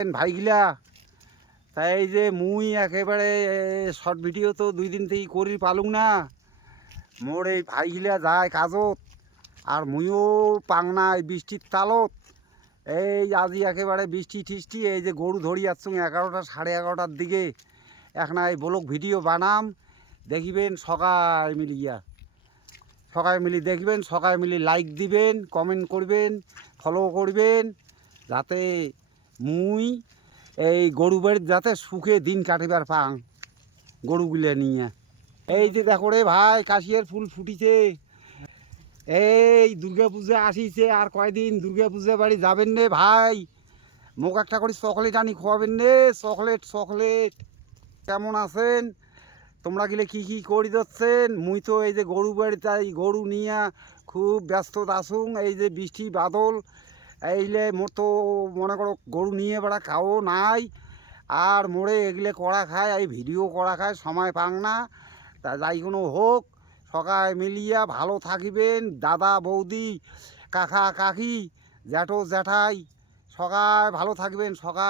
ভাইগিলা তাই এই যে মুই একেবারে শর্ট ভিডিও তো 2 দিন থেকেই করি পালুং না। মোর এই ভাইগিলা যায় কাজত আর মুইও পাং না এই বৃষ্টির তালত। এই আজি একেবারে বৃষ্টি টিষ্টি এই যে গরু ধরি আসছুং 11টা 11:30টার দিকে এখন এই ব্লগ ভিডিও বানাম দেখিবেন সকাল মিলিয়া সকাল মিলি দেখবেন, সকাল মিলি লাইক দিবেন, কমেন্ট করবেন, ফলো করবেন, যাতে মুই এই গরু বাড়ির যাতে সুখে দিন কাটিবার পাং গরুগুলা নিয়ে। এই যে দেখো রে ভাই কাশিয়ার ফুল ফুটিছে। এই দুর্গা পূজা আসিছে আর কয়দিন, দুর্গা পূজা বাড়ি যাবেন রে ভাই, মোক একটা করে চকলেট আনি খোয়াবেন রে। Chocolate chocolate. কেমন আছেন তোমরা গেলে কি কি করে যাচ্ছেন? মুই তো এই যে গরু বাড়ি তাই গরু নিয়ে খুব ব্যস্ত আসুন। এই যে বৃষ্টি বাদল এইলে মোর তো মনে করো গরু নিয়ে বেড়া খাও নাই আর মোড়ে এগুলো করা খায়, এই ভিডিও করা খায়, সময় পাং না। তা যাই কোনো হোক, সকাল মিলিয়া ভালো থাকিবেন দাদা বৌদি কাকা কাকি জ্যাঠো জ্যাঠাই, সকাল ভালো থাকবেন। সকাল